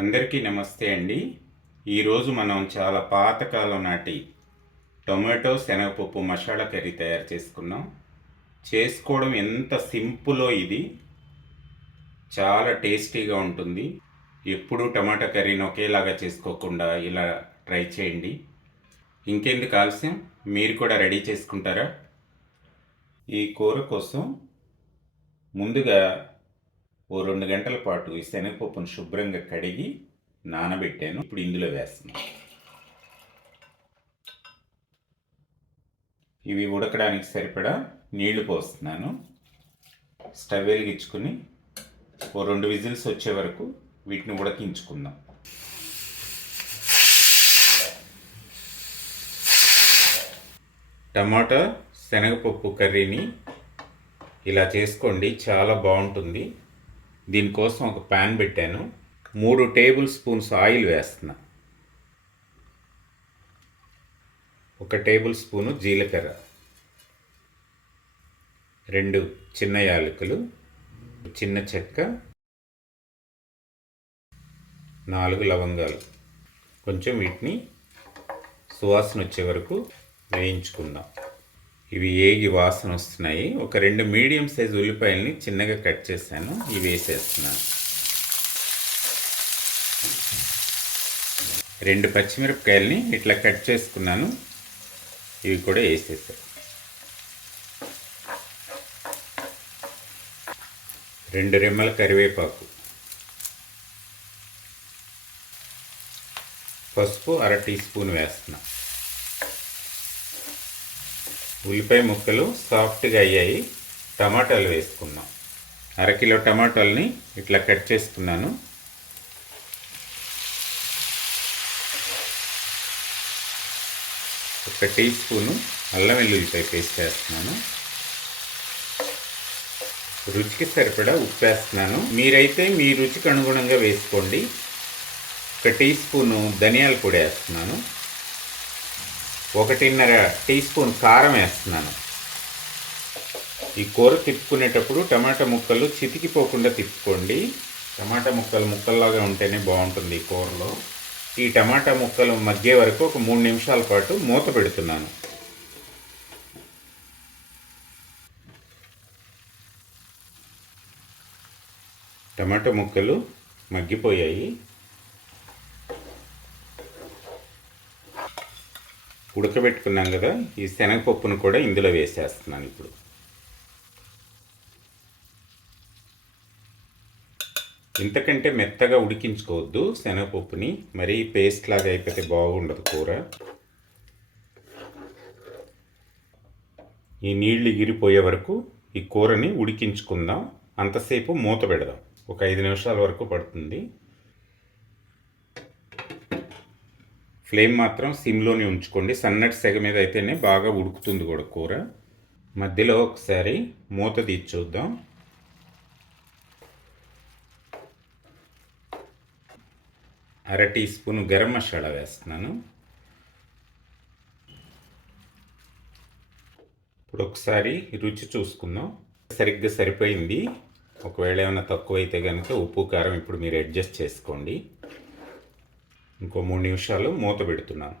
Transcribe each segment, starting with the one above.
అందరికీ నమస్తే అండి. ఈరోజు మనం చాలా పాతకాలం నాటి టొమాటో శనగపప్పు మసాలా కర్రీ తయారు చేసుకున్నాం. చేసుకోవడం ఎంత సింపులో ఇది. చాలా టేస్టీగా ఉంటుంది. ఎప్పుడూ టమాటా కర్రీని ఒకేలాగా చేసుకోకుండా ఇలా ట్రై చేయండి. ఇంకెందుకు ఆలస్యం? మీరు కూడా రెడీ చేసుకుంటారా? ఈ కూర కోసం ముందుగా ఓ రెండు గంటల పాటు ఈ శనగపప్పును శుభ్రంగా కడిగి నానబెట్టాను. ఇప్పుడు ఇందులో వేస్తున్నాను ఇవి ఉడకడానికి సరిపడా నీళ్ళు పోస్తున్నాను. స్టవ్ వెలిగించుకుని ఓ రెండు విజిల్స్ వచ్చే వరకు వీటిని ఉడకించుకుందాం. టమాటా శనగపప్పు కర్రీని ఇలా చేసుకోండి. చాలా బాగుంటుంది. దీనికోసం ఒక ప్యాన్ పెట్టాను. మూడు టేబుల్ స్పూన్స్ ఆయిల్ వేస్తున్నా. ఒక టేబుల్ స్పూను జీలకర్ర. రెండు చిన్న యాలకులు. చిన్న చెక్క. నాలుగు లవంగాలు. కొంచెం వీటిని సువాసన వచ్చే వరకు వేయించుకుందాం. ఇవి ఏగి వాసన వస్తున్నాయి. ఒక రెండు మీడియం సైజ్ ఉల్లిపాయల్ని చిన్నగా కట్ చేశాను. ఇవి వేసేస్తున్నాను. రెండు పచ్చిమిరపకాయల్ని ఇట్లా కట్ చేసుకున్నాను. ఇవి కూడా వేసేసాను. రెండు రెమ్మల కరివేపాకు. పసుపు అర టీ స్పూన్ వేస్తున్నాను. ఉల్లిపాయ ముక్కలు సాఫ్ట్గా అయ్యాయి. టమాటాలు వేసుకుందాం. అరకిలో టమాటాలని ఇట్లా కట్ చేసుకున్నాను. ఒక టీ స్పూను అల్లం వెల్లుల్లిపాయ పేస్ట్ వేస్తున్నాను. రుచికి సరిపడా ఉప్పు వేస్తున్నాను. మీరైతే మీ రుచికి అనుగుణంగా వేసుకోండి. ఒక టీ స్పూను ధనియాల పొడి వేస్తున్నాను. ఒకటిన్నర టీ స్పూన్ కారం వేస్తున్నాను. ఈ కూర తిప్పుకునేటప్పుడు టమాటా ముక్కలు చితికిపోకుండా తిప్పుకోండి. టమాటా ముక్కలు ముక్కల్లాగా ఉంటేనే బాగుంటుంది ఈ కూరలో. ఈ టమాటా ముక్కలు మగ్గే వరకు ఒక మూడు నిమిషాల పాటు మూత పెడుతున్నాను. టమాటా ముక్కలు మగ్గిపోయాయి. ఉడకబెట్టుకున్నాం కదా ఈ శనగపప్పును కూడా ఇందులో వేసేస్తున్నాను ఇప్పుడు. ఇంతకంటే మెత్తగా ఉడికించుకోవద్దు శనగపప్పుని మరీ పేస్ట్ లాగా అయిపోతే బాగుండదు కూర. ఈ నీళ్ళు ఎగిరిపోయే వరకు ఈ కూరని ఉడికించుకుందాం. అంతసేపు మూత పెడదాం. ఒక ఐదు నిమిషాల వరకు పడుతుంది. ఫ్లేమ్ మాత్రం సిమ్లోనే ఉంచుకోండి. సన్నటి సెగ మీద అయితేనే బాగా ఉడుకుతుంది కూడా కూర. మధ్యలో ఒకసారి మూత తీసి చూద్దాం. అర టీ స్పూన్ గరం మసాలా వేస్తున్నాను. ఇప్పుడు ఒకసారి రుచి చూసుకుందాం. సరిగ్గా సరిపోయింది. ఒకవేళ ఏమైనా తక్కువ అయితే కనుక ఉప్పు కారం ఇప్పుడు మీరు అడ్జస్ట్ చేసుకోండి. ఇంకో మూడు నిమిషాలు మూత పెడుతున్నాను.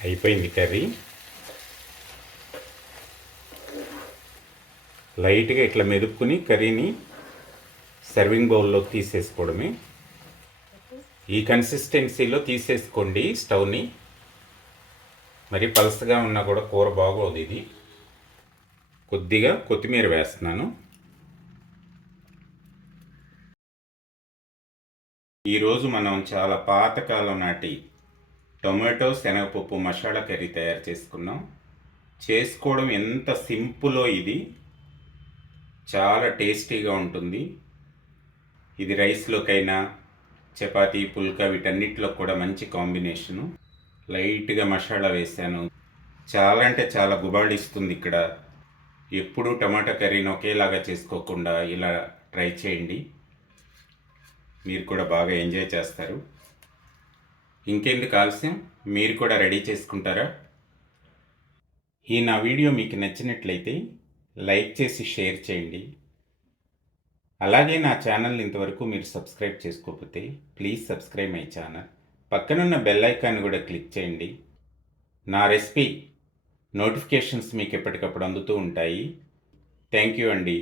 అయిపోయింది కర్రీ. లైట్గా ఇట్లా మెదుపుకుని కర్రీని సర్వింగ్ బౌల్లోకి తీసేసుకోవడమే. ఈ కన్సిస్టెన్సీలో తీసేసుకోండి స్టవ్ని. మరి పలసగా ఉన్నా కూడా కూర బాగోదు ఇది. కొద్దిగా కొత్తిమీర వేస్తున్నాను. ఈరోజు మనం చాలా పాతకాలం నాటి టొమాటో శనగపప్పు మసాలా కర్రీ తయారు చేసుకున్నాం. చేసుకోవడం ఎంత సింపులో ఇది. చాలా టేస్టీగా ఉంటుంది. ఇది రైస్లోకైనా చపాతీ పుల్కా వీటన్నిటిలో కూడా మంచి కాంబినేషను. లైట్గా మసాలా వేసాను చాలా అంటే చాలా గుబాళిస్తుంది ఇక్కడ. ఎప్పుడూ టమాటా కర్రీని ఒకేలాగా చేసుకోకుండా ఇలా ట్రై చేయండి. మీరు కూడా బాగా ఎంజాయ్ చేస్తారు. ఇంకెందుకు ఆలస్యం? మీరు కూడా రెడీ చేసుకుంటారా? ఈ నా వీడియో మీకు నచ్చినట్లయితే లైక్ చేసి షేర్ చేయండి. అలాగే నా ఛానల్ ఇంతవరకు మీరు సబ్స్క్రైబ్ చేసుకోకపోతే ప్లీజ్ సబ్స్క్రైబ్ మై ఛానల్. పక్కనున్న బెల్ ఐకాన్ కూడా క్లిక్ చేయండి. నా రెసిపీ నోటిఫికేషన్స్ మీకు ఎప్పటికప్పుడు అందుతూ ఉంటాయి. థ్యాంక్ యూ అండి.